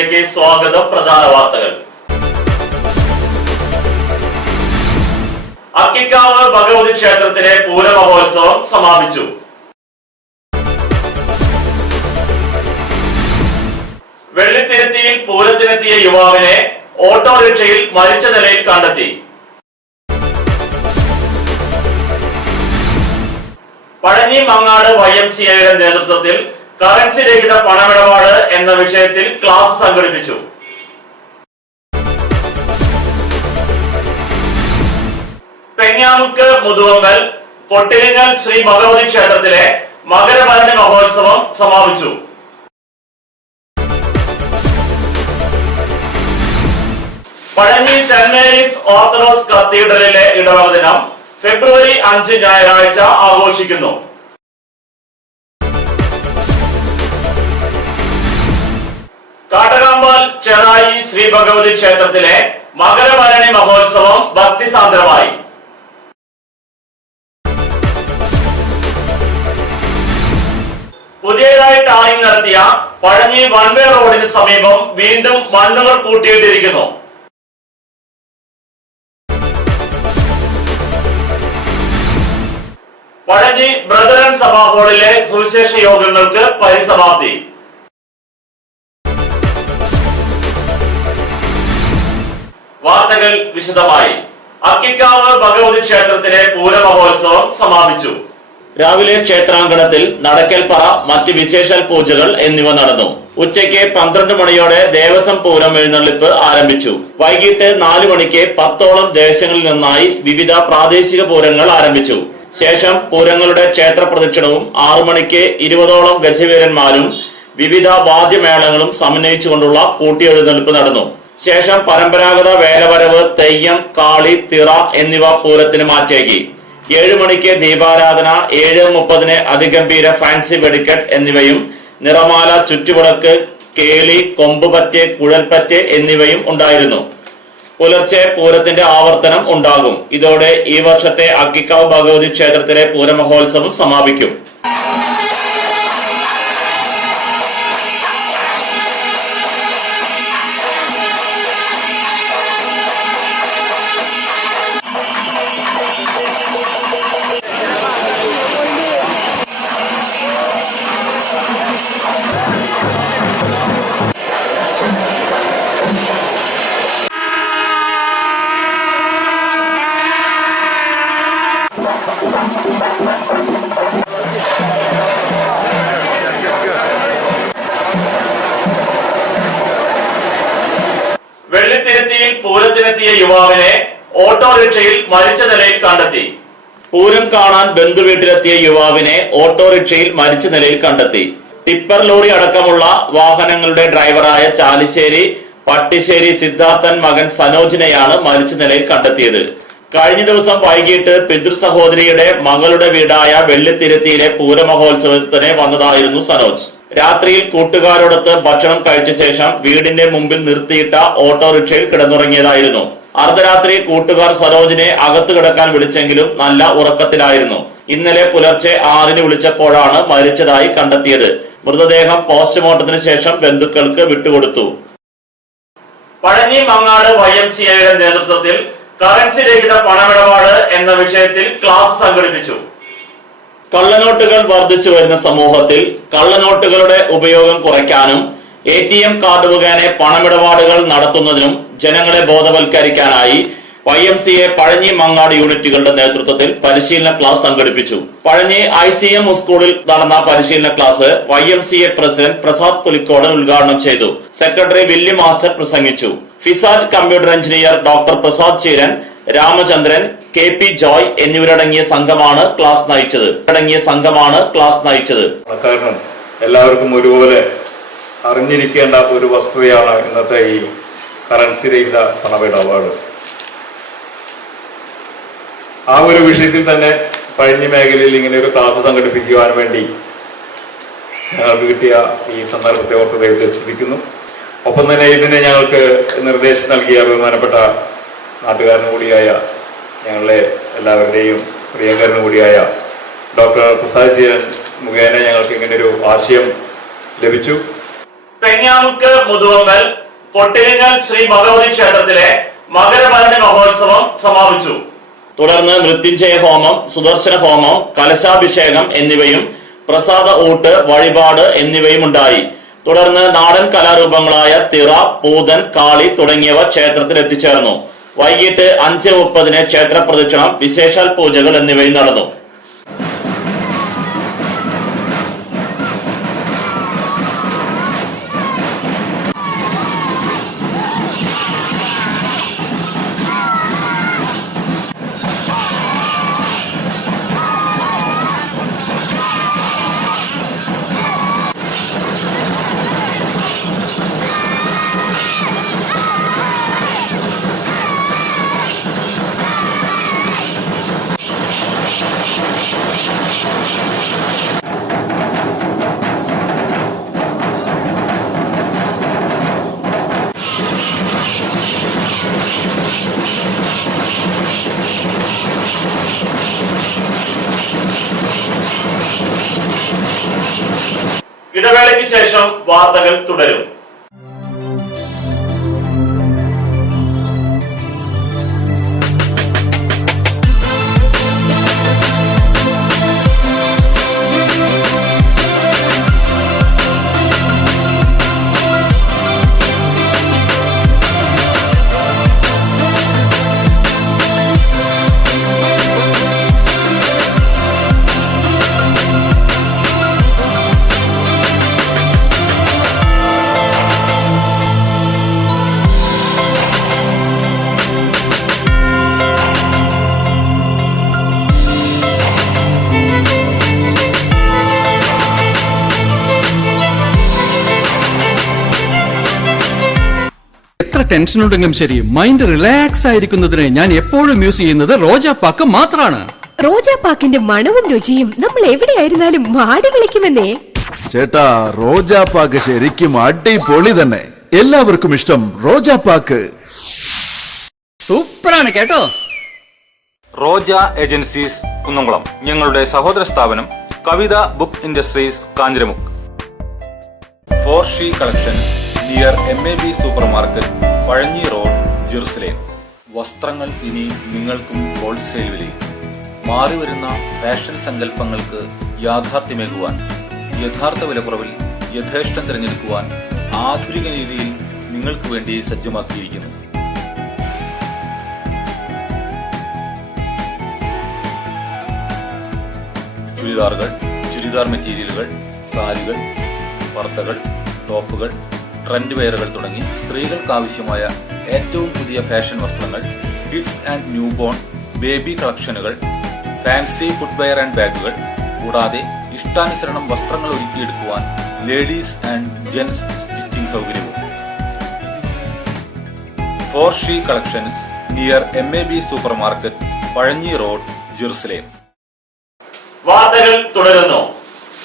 ന്യൂസിലേക്ക് സ്വാഗതം. പ്രധാന വാർത്തകൾ. അക്കിക്കാവ് ഭഗവതി ക്ഷേത്രത്തിലെ പൂരമഹോത്സവം സമാപിച്ചു. വെള്ളിത്തിരുത്തിയിൽ പൂരത്തിനെത്തിയ യുവാവിനെ ഓട്ടോറിക്ഷയിൽ മരിച്ച നിലയിൽ കണ്ടെത്തി. പഴഞ്ഞി മങ്ങാട് YMCAയുടെ നേതൃത്വത്തിൽ കറൻസി രഹിത പണമിടപാട് എന്ന വിഷയത്തിൽ ക്ലാസ് സംഘടിപ്പിച്ചു. പെങ്ങാമുക്ക് മുതുവമ്പൽ കൊട്ടിലിങ്ങൽ ശ്രീ ഭഗവതി ക്ഷേത്രത്തിലെ മകരഭരണി മഹോത്സവം സമാപിച്ചു. പഴഞ്ഞി സെന്റ് മേരീസ് ഓർത്തഡോക്സ് കത്തീഡ്രലിലെ ഇടവക ദിനം ഫെബ്രുവരി 5 ഞായറാഴ്ച ആഘോഷിക്കുന്നു. കാട്ടകാമ്പാൽ ചെറായി ശ്രീ ഭഗവതി ക്ഷേത്രത്തിലെ മകരഭരണി മഹോത്സവം ഭക്തിസാന്ദ്രമായി. പുതിയതായി ടാറിംഗ് നടത്തിയ പഴഞ്ഞി വൺവേ റോഡിന് സമീപം വീണ്ടും മണ്ണുകൾ കൂട്ടിയിട്ടിരിക്കുന്നു. പഴഞ്ഞി ബ്രദറൻ സഭാ ഹാളിലെ സുവിശേഷ യോഗങ്ങൾക്ക് പരിസമാപ്തി. വാർത്തകൾ വിശദമായി. അക്കിക്കാവ് ഭഗവതി ക്ഷേത്രത്തിലെ പൂരമഹോത്സവം സമാപിച്ചു. രാവിലെ ക്ഷേത്രാങ്കണത്തിൽ നടക്കൽപ്പറ, മറ്റ് വിശേഷൽ പൂജകൾ എന്നിവ നടന്നു. ഉച്ചയ്ക്ക് 12 മണിയോടെ ദേവസ്വം പൂരം എഴുന്നള്ളിപ്പ് ആരംഭിച്ചു. വൈകിട്ട് 4 മണിക്ക് 10ഓളം ദേശങ്ങളിൽ നിന്നായി വിവിധ പ്രാദേശിക പൂരങ്ങൾ ആരംഭിച്ചു. ശേഷം പൂരങ്ങളുടെ ക്ഷേത്ര പ്രദക്ഷിണവും 6 മണിക്ക് 20ഓളം ഗജവീരന്മാരും വിവിധ വാദ്യമേളങ്ങളും സമന്വയിച്ചുകൊണ്ടുള്ള കൂട്ടിയെഴുന്നള്ളിപ്പ് നടന്നു. ശേഷം പരമ്പരാഗത വേലവരവ്, തെയ്യം, കാളി, തിറ എന്നിവ പൂരത്തിന് മാറ്റേകി. 7 മണിക്ക് ദീപാരാധന, 7:30 അതിഗംഭീര ഫാൻസി വെടിക്കെട്ട് എന്നിവയും നിറമാല, ചുറ്റുവിളക്ക്, കേളി, കൊമ്പുപറ്റ്, കുഴൽപ്പറ്റ് എന്നിവയും ഉണ്ടായിരുന്നു. പുലർച്ചെ പൂരത്തിന്റെ ആവർത്തനം ഉണ്ടാകും. ഇതോടെ ഈ വർഷത്തെ അക്കിക്കാവ് ഭഗവതി ക്ഷേത്രത്തിലെ പൂരമഹോത്സവം സമാപിക്കും. വെള്ളിത്തിരുത്തിയിൽ പൂരത്തിനെത്തിയ യുവാവിനെ ഓട്ടോറിക്ഷയിൽ മരിച്ച നിലയിൽ കണ്ടെത്തി. പൂരം കാണാൻ ബന്ധുവീട്ടിലെത്തിയ യുവാവിനെ ഓട്ടോറിക്ഷയിൽ മരിച്ച നിലയിൽ കണ്ടെത്തി. ടിപ്പർ ലോറി അടക്കമുള്ള വാഹനങ്ങളുടെ ഡ്രൈവറായ ചാലിശ്ശേരി പട്ടിശ്ശേരി സിദ്ധാർത്ഥൻ മകൻ സനോജിനെയാണ് മരിച്ച നിലയിൽ കണ്ടെത്തിയത്. കഴിഞ്ഞ ദിവസം വൈകിട്ട് പിതൃ സഹോദരിയുടെ മകളുടെ വീടായ വെള്ളിത്തിരുത്തിയിലെ പൂരമഹോത്സവത്തിന് വന്നതായിരുന്നു സനോജ്. രാത്രിയിൽ കൂട്ടുകാരോടൊത്ത് ഭക്ഷണം കഴിച്ച ശേഷം വീടിന്റെ മുമ്പിൽ നിർത്തിയിട്ട ഓട്ടോറിക്ഷയിൽ കിടന്നുറങ്ങിയതായിരുന്നു. അർദ്ധരാത്രി കൂട്ടുകാർ സരോജിനെ അകത്ത് കിടക്കാൻ വിളിച്ചെങ്കിലും നല്ല ഉറക്കത്തിലായിരുന്നു. ഇന്നലെ പുലർച്ചെ 6-ന് വിളിച്ചപ്പോഴാണ് മരിച്ചതായി കണ്ടെത്തിയത്. മൃതദേഹം പോസ്റ്റ്മോർട്ടത്തിന് ശേഷം ബന്ധുക്കൾക്ക് വിട്ടുകൊടുത്തു. പഴഞ്ഞി മങ്ങാട് YMCAയുടെ നേതൃത്വത്തിൽ കറൻസി രഹിത പണമിടപാട് എന്ന വിഷയത്തിൽ ക്ലാസ് സംഘടിപ്പിച്ചു. കള്ളനോട്ടുകൾ വർദ്ധിച്ചു വരുന്ന സമൂഹത്തിൽ കള്ളനോട്ടുകളുടെ ഉപയോഗം കുറയ്ക്കാനും ATM കാർഡ് മുഖേന പണമിടപാടുകൾ നടത്തുന്നതിനും ജനങ്ങളെ ബോധവൽക്കരിക്കാനായി YMCA പഴഞ്ഞി മങ്ങാട് യൂണിറ്റുകളുടെ നേതൃത്വത്തിൽ പരിശീലന ക്ലാസ് സംഘടിപ്പിച്ചു. പഴഞ്ഞി ICM സ്കൂളിൽ നടന്ന പരിശീലന class YMCA president Prasad Pulikkodan ഉദ്ഘാടനം ചെയ്തു. സെക്രട്ടറി വില്യം മാസ്റ്റർ പ്രസംഗിച്ചു. FISAT computer engineer doctor Prasad Cheeran, Ramachandran, KP Joy എന്നിവരടങ്ങിയ സംഘമാണ് ക്ലാസ് നയിച്ചത്. കാരണം എല്ലാവർക്കും ഒരുപോലെ അറിഞ്ഞിരിക്കേണ്ട ഒരു വസ്തുതയാണ് ഇന്നത്തെ ഈ കറൻസി രഹിത പണമിടപാട്. ആ ഒരു വിഷയത്തിൽ തന്നെ പഴഞ്ഞി മേഖലയിൽ ഇങ്ങനെ ഒരു ക്ലാസ് സംഘടിപ്പിക്കുവാൻ വേണ്ടി ഞങ്ങൾക്ക് കിട്ടിയ ഈ സന്ദർഭത്തെ ഓർത്ത് ദൈവത്തെ സ്തുതിക്കുന്നു. ഒപ്പം തന്നെ ഇതിന് ഞങ്ങൾക്ക് നിർദ്ദേശം നൽകിയ ബഹുമാനപ്പെട്ട നാട്ടുകാരനും കൂടിയായ ഞങ്ങളെ എല്ലാവരുടെയും പ്രിയങ്കരനും കൂടിയായ ഡോക്ടർ പ്രസാദ് ചീരൻ മുഖേന ഞങ്ങൾക്ക് ഇങ്ങനൊരു ആശയം ലഭിച്ചു. പെങ്ങാമുക്ക് മുതുവമ്മൽ കൊട്ടിലിങ്ങൽ ശ്രീ ഭഗവതി ക്ഷേത്രത്തിലെ മകരഭരണി മഹോത്സവം സമാപിച്ചു. തുടർന്ന് മൃത്യുഞ്ജയ ഹോമം, സുദർശന ഹോമം, കലശാഭിഷേകം എന്നിവയും പ്രസാദ ഊട്ട്, വഴിപാട് എന്നിവയും ഉണ്ടായി. തുടർന്ന് നാടൻ കലാരൂപങ്ങളായ തിറ, പൂതൻ, കാളി തുടങ്ങിയവ ക്ഷേത്രത്തിൽ എത്തിച്ചേർന്നു. വൈകിട്ട് 5:30 ക്ഷേത്ര പ്രദക്ഷിണം, വിശേഷാൽ പൂജകൾ എന്നിവയും നടന്നു. ഇടവേളയ്ക്ക് ശേഷം വാർത്തകൾ തുടരും. ടെൻഷൻ ഉണ്ടെങ്കിലും ശരി, മൈൻഡ് റിലാക്സ് ആയിരിക്കുന്നതിന് ഞാൻ എപ്പോഴും യൂസ് ചെയ്യുന്നത് റോജാപ്പാക്ക് മാത്രമാണ്. റോജാപ്പാക്കിന്റെ മണവും രുചിയും നമ്മൾ എവിടെയായിരുന്നാലും മാടി വിളിക്കുമെന്നേ. ചേട്ടാ, റോജാപ്പാക്ക് ശരിക്കും അടിപൊളി തന്നെ. എല്ലാവർക്കും ഇഷ്ടം റോജാപ്പാക്ക്. സൂപ്പറാണ് കേട്ടോ. റോജ ഏജൻസീസ് കുന്നംകുളം, ഞങ്ങളുടെ സഹോദര സ്ഥാപനം Kavitha book industries Kanjiramukku. 4C collections near MAB supermarket, Pazhanji road, Jerusalem. വസ്ത്രങ്ങൾ ഇനി നിങ്ങൾക്കും ഹോൾസെയിൽ വിലയിൽ. മാറിവരുന്ന ഫാഷൻ സങ്കല്പങ്ങൾക്ക് യാഥാർത്ഥ്യമേകുവാൻ, യഥാർത്ഥ വിലക്കുറവിൽ യഥേഷ്ടം തിരഞ്ഞെടുക്കുവാൻ ആധുനിക രീതിയിൽ നിങ്ങൾക്ക് വേണ്ടി സജ്ജമാക്കിയിരിക്കുന്നു. ചുരിദാറുകൾ, ചുരിദാർ മെറ്റീരിയലുകൾ, സാരികൾ, പർദ്ദകൾ, ടോപ്പുകൾ, ട്രെൻഡ് വെയറുകൾ തുടങ്ങി സ്ത്രീകൾക്കാവശ്യമായ ഏറ്റവും പുതിയ ഫാഷൻ വസ്ത്രങ്ങൾ, kids and newborn, baby കളക്ഷനുകൾ, ഫാൻസി ഫുട്വെയർ ആൻഡ് ബാഗുകൾ, കൂടാതെ ഇഷ്ടാനുസരണം വസ്ത്രങ്ങൾ ഒരുക്കിയെടുക്കുവാൻ ലേഡീസ് ആൻഡ് ജെന്റ്സ് സ്റ്റിച്ചിങ് സൗകര്യവും. 4C collections near MAB supermarket, Pazhanji road, Jerusalem. വാർത്തകൾ തുടരുന്നു.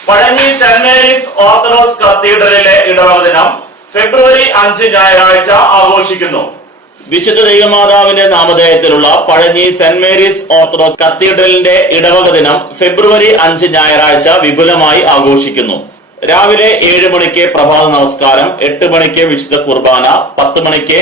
പഴഞ്ഞി സെന്റ് മേരീസ് ഓർത്തഡോക്സ് കത്തീഡ്രലിലെ ഇടവക ദിനം ഫെബ്രുവരി 5 ഞായറാഴ്ച ആഘോഷിക്കുന്നു. വിശുദ്ധ ദൈവമാതാവിന്റെ നാമധേയത്തിലുള്ള പഴഞ്ഞി സെന്റ് മേരീസ് ഓർത്തഡോക്സ് കത്തീഡ്രലിന്റെ ഇടവക ദിനം ഫെബ്രുവരി 5 ഞായറാഴ്ച വിപുലമായി ആഘോഷിക്കുന്നു. രാവിലെ 7 മണിക്ക് പ്രഭാത നമസ്കാരം, 8 മണിക്ക് വിശുദ്ധ കുർബാന, 10 മണിക്ക്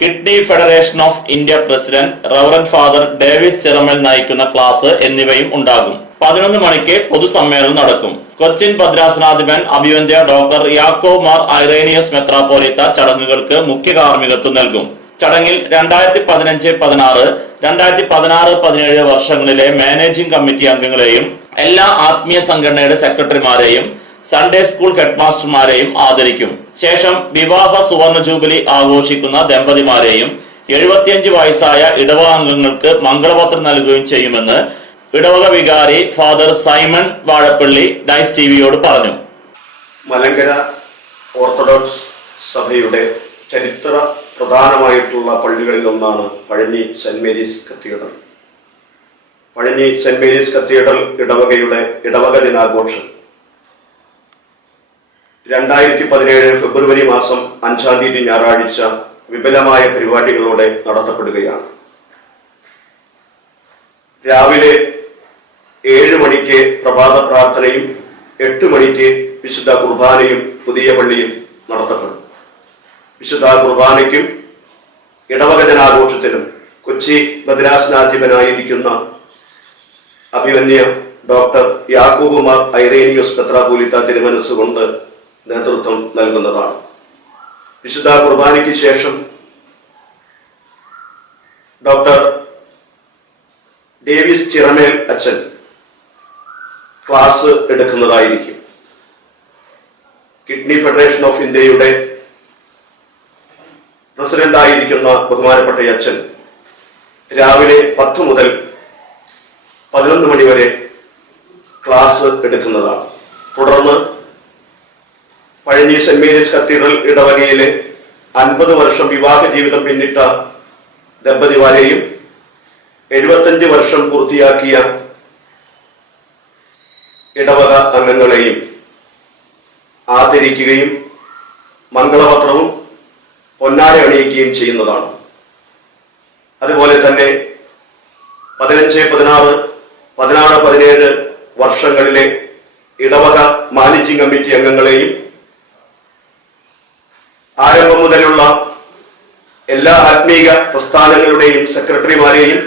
kidney federation of India president reverend father Davis Chiramel നയിക്കുന്ന ക്ലാസ് എന്നിവയും ഉണ്ടാകും. 11 മണിക്ക് പൊതുസമ്മേളനം നടക്കും. കൊച്ചിൻ ഭദ്രാസനാധിപൻ അഭിവന്ദ്യ ഡോക്ടർ യാക്കോബ് മാർ ഐറേനിയസ് മെത്രാപ്പോലീത്ത ചടങ്ങുകൾക്ക് മുഖ്യ കാർമ്മികത്വം നൽകും. ചടങ്ങിൽ 2015-16, 2016-17 വർഷങ്ങളിലെ മാനേജിംഗ് കമ്മിറ്റി അംഗങ്ങളെയും എല്ലാ ആത്മീയ സംഘടനയുടെ സെക്രട്ടറിമാരെയും സൺഡേ സ്കൂൾ ഹെഡ്മാസ്റ്റർമാരെയും ആദരിക്കും. ശേഷം വിവാഹ സുവർണ ജൂബിലി ആഘോഷിക്കുന്ന ദമ്പതിമാരെയും 75 വയസ്സായ ഇടവക അംഗങ്ങൾക്ക് മംഗളപത്രം നൽകുകയും ചെയ്യുമെന്ന് ഇടവക വികാരി ഫാദർ സൈമൺ വാഴപ്പള്ളി ഡൈസ് ടിവിയോട് പറഞ്ഞു. മലങ്കര ഓർത്തഡോക്സ് സഭയുടെ ചരിത്ര പ്രധാനമായിട്ടുള്ള പള്ളികളിൽ ഒന്നാണ് Pazhanji saint Mary's cathedral. Pazhanji saint Mary's cathedral ഇടവകയുടെ ഇടവക ദിനാഘോഷം 2017 ഫെബ്രുവരി മാസം 5-ാം തീയതി ഞായറാഴ്ച വിപുലമായ പരിപാടികളോടെ നടത്തപ്പെടുകയാണ്. രാവിലെ 7 മണിക്ക് പ്രഭാത പ്രാർത്ഥനയും 8 മണിക്ക് വിശുദ്ധ കുർബാനയും പുതിയ പള്ളിയിൽ നടത്തപ്പെടും. വിശുദ്ധ കുർബാനയ്ക്കും ഇടവക ദിനാഘോഷത്തിനും കൊച്ചി ഭദ്രാസനാധിപനായിരിക്കുന്ന അഭിമന്യ ഡോക്ടർ യാക്കൂബ് മാർ ഐറേനിയോസ് മെത്രാപ്പോലീത്ത തിരുമനസ്സുകൊണ്ട് നേതൃത്വം നൽകുന്നതാണ്. വിശുദ്ധ കുർബാനയ്ക്ക് ശേഷം ഡോക്ടർ ഡേവിസ് ചിറമേൽ അച്ഛൻ ക്ലാസ് എടുക്കുന്നതായിരിക്കും. കിഡ്നി ഫെഡറേഷൻ ഓഫ് ഇന്ത്യയുടെ പ്രസിഡന്റായിരിക്കുന്ന ബഹുമാനപ്പെട്ട അച്ഛൻ രാവിലെ 10 മുതൽ 11 മണി വരെ ക്ലാസ് എടുക്കുന്നതാണ്. തുടർന്ന് പഴഞ്ഞി സെന്റ് മേരീസ് കത്തീഡ്രൽ ഇടവകയിലെ 50 വർഷം വിവാഹ ജീവിതം പിന്നിട്ട ദമ്പതിമാരെയും 75 വർഷം പൂർത്തിയാക്കിയ ഇടവക അംഗങ്ങളെയും ആദരിക്കുകയും മംഗളപത്രവും പൊന്നാട അണിയിക്കുകയും ചെയ്യുന്നതാണ്. അതുപോലെ തന്നെ 15, 16, 16, 17 വർഷങ്ങളിലെ ഇടവക മാനേജിംഗ് കമ്മിറ്റി അംഗങ്ങളെയും ആരംഭം മുതലുള്ള എല്ലാ ആത്മീക പ്രസ്ഥാനങ്ങളുടെയും സെക്രട്ടറിമാരെയും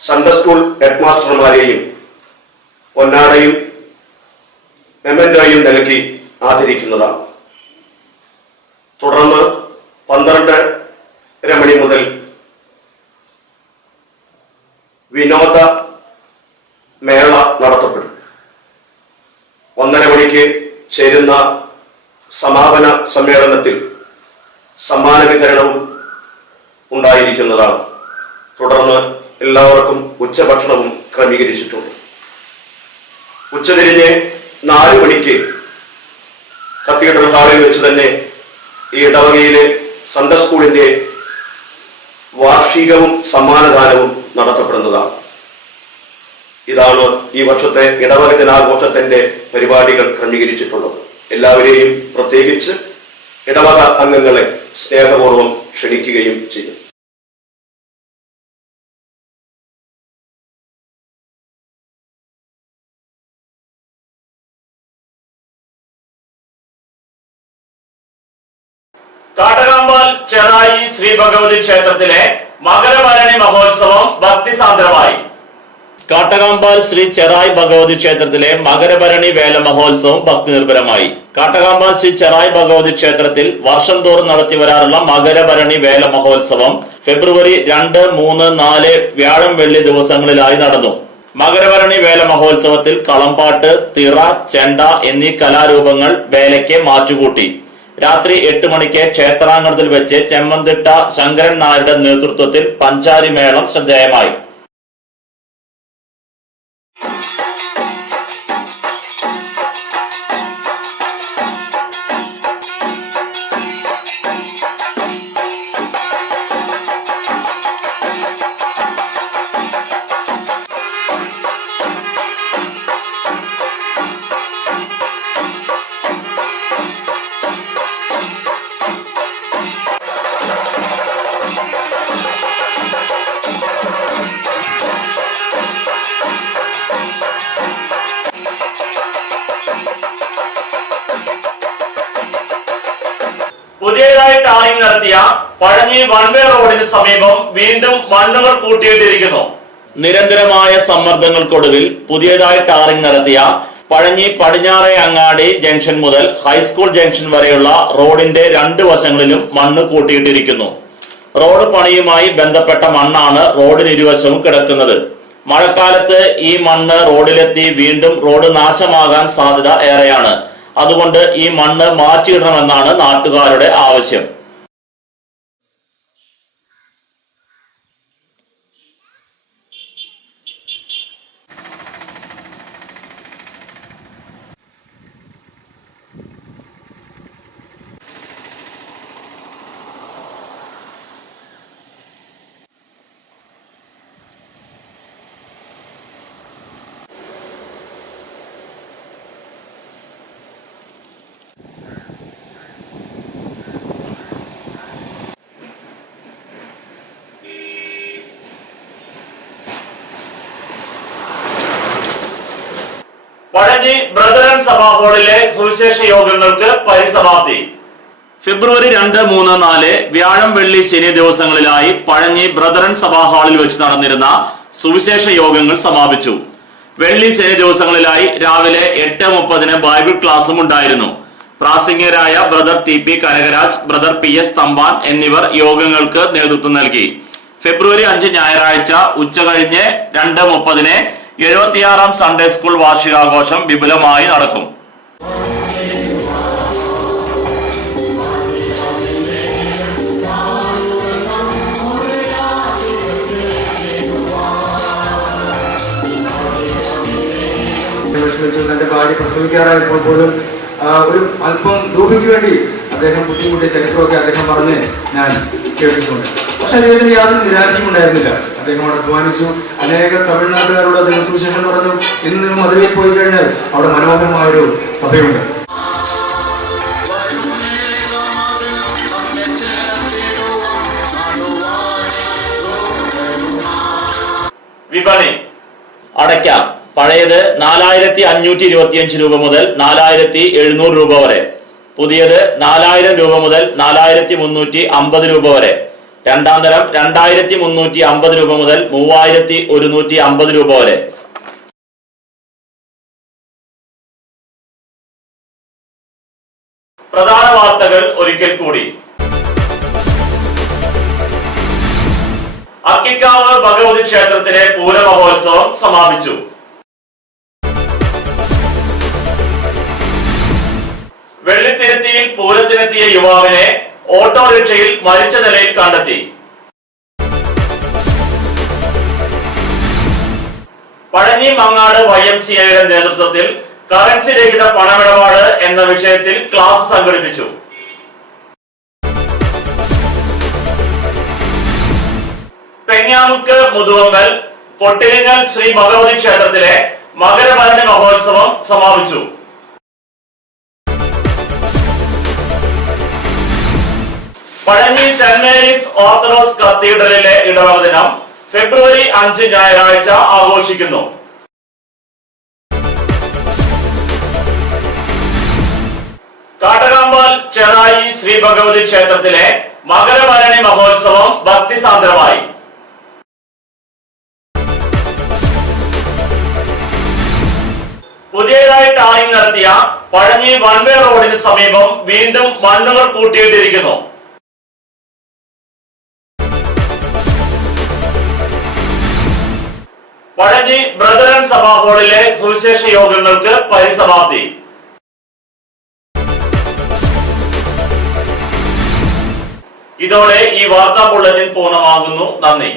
സൺഡേ സ്കൂൾ ഹെഡ് മാസ്റ്റർമാരെയും പൊന്നാടയും മെമന്റോയും നൽകി ആദരിക്കുന്നതാണ്. തുടർന്ന് 12:30 മണി മുതൽ വിനോദ മേള നടത്തപ്പെടും. 1:30 മണിക്ക് ചേരുന്ന സമാപന സമ്മേളനത്തിൽ സമ്മാന വിതരണവും ഉണ്ടായിരിക്കുന്നതാണ്. തുടർന്ന് എല്ലാവർക്കും ഉച്ചഭക്ഷണവും ക്രമീകരിച്ചിട്ടുണ്ട്. ഉച്ചതിരിഞ്ഞ് 4 മണിക്ക് കത്തീഡ്രൽ ഹാളിൽ വെച്ച് തന്നെ ഈ ഇടവകയിലെ സൺഡേ സ്കൂളിന്റെ വാർഷികവും സമ്മാനദാനവും നടത്തപ്പെടുന്നതാണ്. ഇതാണ് ഈ വർഷത്തെ ഇടവക ദിനാഘോഷത്തിന്റെ പരിപാടികൾ ക്രമീകരിച്ചിട്ടുള്ളത്. എല്ലാവരെയും പ്രത്യേകിച്ച് ഇടവക അംഗങ്ങളെ സ്നേഹപൂർവ്വം ക്ഷണിക്കുകയും ചെയ്യും. കാട്ടകാമ്പാൽ ചെറായി ശ്രീ ഭഗവതി ക്ഷേത്രത്തിലെ മകരഭരണി മഹോത്സവം ഭക്തിസാന്ദ്രമായി. കാട്ടകാമ്പാൽ ശ്രീ ചെറായി ഭഗവതി ക്ഷേത്രത്തിലെ മകരഭരണി വേല മഹോത്സവം ഭക്തി നിർഭരമായി. കാട്ടകാമ്പാൽ ശ്രീ ചെറായി ഭഗവതി ക്ഷേത്രത്തിൽ വർഷം തോറും നടത്തി വരാറുള്ള മകരഭരണി വേല മഹോത്സവം ഫെബ്രുവരി 2, 3, 4 വ്യാഴം വെള്ളി ദിവസങ്ങളിലായി നടന്നു. മകരഭരണി വേല മഹോത്സവത്തിൽ കളംപാട്ട്, തിറ, ചെണ്ട എന്നീ കലാരൂപങ്ങൾ വേലയ്ക്ക് മാറ്റുകൂട്ടി. രാത്രി 8 മണിക്ക് ക്ഷേത്രാങ്കണത്തിൽ വെച്ച് ചെമ്മന്തിട്ട ശങ്കരൻ നായരുടെ നേതൃത്വത്തിൽ പഞ്ചാരി മേളം ശ്രദ്ധേയമായി. പുതിയതായി ടാറിംഗ് നടത്തിയ പഴഞ്ഞി വൺവേ റോഡിന് സമീപം വീണ്ടും മണ്ണുകൾ കൂട്ടിയിട്ടിരിക്കുന്നു. നിരന്തരമായ സമ്മർദ്ദങ്ങൾക്കൊടുവിൽ പുതിയതായി ടാറിംഗ് നടത്തിയ പഴഞ്ഞി പടിഞ്ഞാറെ അങ്ങാടി ജംഗ്ഷൻ മുതൽ ഹൈസ്കൂൾ ജംഗ്ഷൻ വരെയുള്ള റോഡിന്റെ 2 വശങ്ങളിലും മണ്ണ് കൂട്ടിയിട്ടിരിക്കുന്നു. റോഡ് പണിയുമായി ബന്ധപ്പെട്ട മണ്ണാണ് റോഡിന് ഇരുവശവും കിടക്കുന്നത്. മഴക്കാലത്ത് ഈ മണ്ണ് റോഡിലെത്തി വീണ്ടും റോഡ് നാശമാകാൻ സാധ്യത ഏറെയാണ്. അതുകൊണ്ട് ഈ മണ്ണ് മാറ്റിയിടണമെന്നാണ് നാട്ടുകാരുടെ ആവശ്യം. പഴഞ്ഞി ബ്രദറൻ സഭാ ഹാളിലെ സുവിശേഷ യോഗങ്ങൾക്ക് പരിസമാപ്തി. ഫെബ്രുവരി 2, 3, 4 വ്യാഴം, വെള്ളി, ശനി ദിവസങ്ങളിലായി പഴഞ്ഞി ബ്രദറൻ സഭാ ഹാളിൽ വെച്ച് നടന്നിരുന്ന സുവിശേഷ യോഗങ്ങൾ സമാപിച്ചു. വെള്ളി, ശനി ദിവസങ്ങളിലായി രാവിലെ 8:30 ബൈബിൾ ക്ലാസും ഉണ്ടായിരുന്നു. പ്രാസംഗികരായ brother TP Kanakaraj, brother PS Thampan എന്നിവർ യോഗങ്ങൾക്ക് നേതൃത്വം നൽകി. ഫെബ്രുവരി 5 ഞായറാഴ്ച ഉച്ചകഴിഞ്ഞ് 2:30 76ാം സൺഡേ സ്കൂൾ വാർഷികാഘോഷം വിപുലമായി നടക്കും. തന്റെ ഭാര്യ പ്രസവിക്കാറായപ്പോൾ പോലും ഒരു അല്പം രൂപയ്ക്ക് വേണ്ടി അദ്ദേഹം ബുദ്ധിമുട്ടിയ ചരിത്രമൊക്കെ അദ്ദേഹം പറഞ്ഞ് ഞാൻ കേട്ടിട്ടുണ്ട്. പക്ഷെ അദ്ദേഹത്തിന് യാതൊരു നിരാശയും ഉണ്ടായിരുന്നില്ല. അദ്ദേഹം അവിടെ അധ്വാനിച്ചു. അനേക തമിഴ്നാട്ടുകാരോട് അദ്ദേഹം സുവിശേഷം പറഞ്ഞു. ഇന്ന് നിങ്ങൾ മധുരയിൽ പോയി കഴിഞ്ഞാൽ അവിടെ മനോഹരമായൊരു സഭയുണ്ട്. വിപണി അടയ്ക്കാം. പഴയത് 4525 രൂപ മുതൽ 4700 രൂപ വരെ, പുതിയത് 4000 രൂപ മുതൽ 4350 രൂപ വരെ, രണ്ടാം തരം 2350 രൂപ മുതൽ 3150 രൂപ വരെ. പ്രധാന വാർത്തകൾ ഒരിക്കൽ കൂടി. അക്കിക്കാവ് ഭഗവതി ക്ഷേത്രത്തിലെ പൂരമഹോത്സവം സമാപിച്ചു. വെള്ളിത്തിരുത്തിയിൽ പൂരത്തിനെത്തിയ യുവാവിനെ ഓട്ടോറിക്ഷയിൽ മരിച്ച നിലയിൽ കണ്ടെത്തി. പഴഞ്ഞി മങ്ങാട് YMCAയുടെ നേതൃത്വത്തിൽ കറൻസി രഹിത പണമിടപാട് എന്ന വിഷയത്തിൽ ക്ലാസ് സംഘടിപ്പിച്ചു. പെങ്ങാമുക്ക് മുതുവമ്പൽ കൊട്ടിലിങ്ങൽ ശ്രീ ഭഗവതി ക്ഷേത്രത്തിലെ മകരഭരണി മഹോത്സവം സമാപിച്ചു. പഴഞ്ഞി സെന്റ് മേരീസ് ഓർത്തഡോക്സ് കത്തീഡ്രലിലെ ഇടവക ദിനം ഫെബ്രുവരി 5 ഞായറാഴ്ച ആഘോഷിക്കുന്നു. കാട്ടകാമ്പാൽ ചെറായി ശ്രീ ഭഗവതി ക്ഷേത്രത്തിലെ മകരഭരണി മഹോത്സവം ഭക്തിസാന്ദ്രമായി. പുതിയതായി ടാറിംഗ് നടത്തിയ പഴഞ്ഞി വൺവേ റോഡിന് സമീപം വീണ്ടും മണ്ണുകൾ കൂട്ടിയിട്ടിരിക്കുന്നു. പഴഞ്ഞി ബ്രദറൻ സഭാ ഹാളിലെ സുവിശേഷ യോഗങ്ങൾക്ക് പരിസമാപ്തി. ഇതോടെ ഈ വാർത്താ ബുള്ളറ്റിൻ പൂർണ്ണമാകുന്നു. നന്ദി.